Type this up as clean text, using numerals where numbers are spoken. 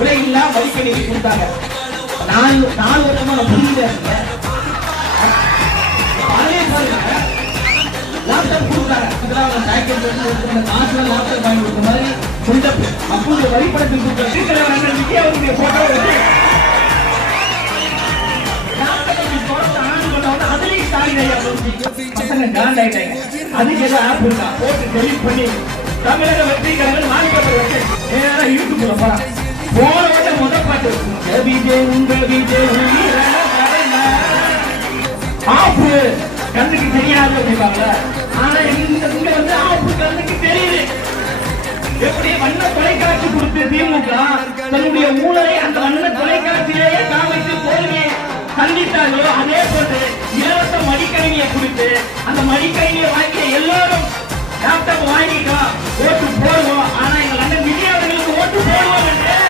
விலையில்லா மடிக்கணினி கொடுத்தாங்க. 4 வருஷமா நான் புரியுது. லேப்டாப் கொடுத்தாங்க. இதெல்லாம் சைக்கிள் காசுல லேப்டாப் வாங்கி கொடுத்த மாதிரி அப்போது வழிபடத்தில் கொடுத்த அவருடைய போட்டோ வச்சு அதுலயும் ஸ்டாலின் ஐயா பசங்க காண்ட் ஆயிட்டாங்க. அதுக்கு ஏதோ ஆப் இருக்கா போட்டு டெலிட் பண்ணி தமிழக வெற்றிகரங்கள் மாநிலத்தில் வச்சு நேரம் யூடியூப்ல போறான். போன வட்ட முதல் பாட்டு ஆப்பு கண்ணுக்கு தெரியாது அப்படிப்பாங்க. ஆனா இங்க வந்து ஆப்பு கண்ணுக்கு தெரியுது. எப்படி வண்ண தொலைக்காட்சி கொடுத்து திமுக தன்னுடைய மூளையை அந்த வண்ண தொலைக்காட்சியிலேயே காமித்து தோல்வியை சந்தித்தாலோ அதே போன்று இலவச மடிக்கணினியை கொடுத்து அந்த மடிக்கணினியை வாங்கிய எல்லாரும் லேப்டாப் வாங்கிட்டோம் ஓட்டு போடுவோம். ஆனா எங்கள் அண்ணன் விஜய் அவர்களுக்கு ஓட்டு போடுவோம்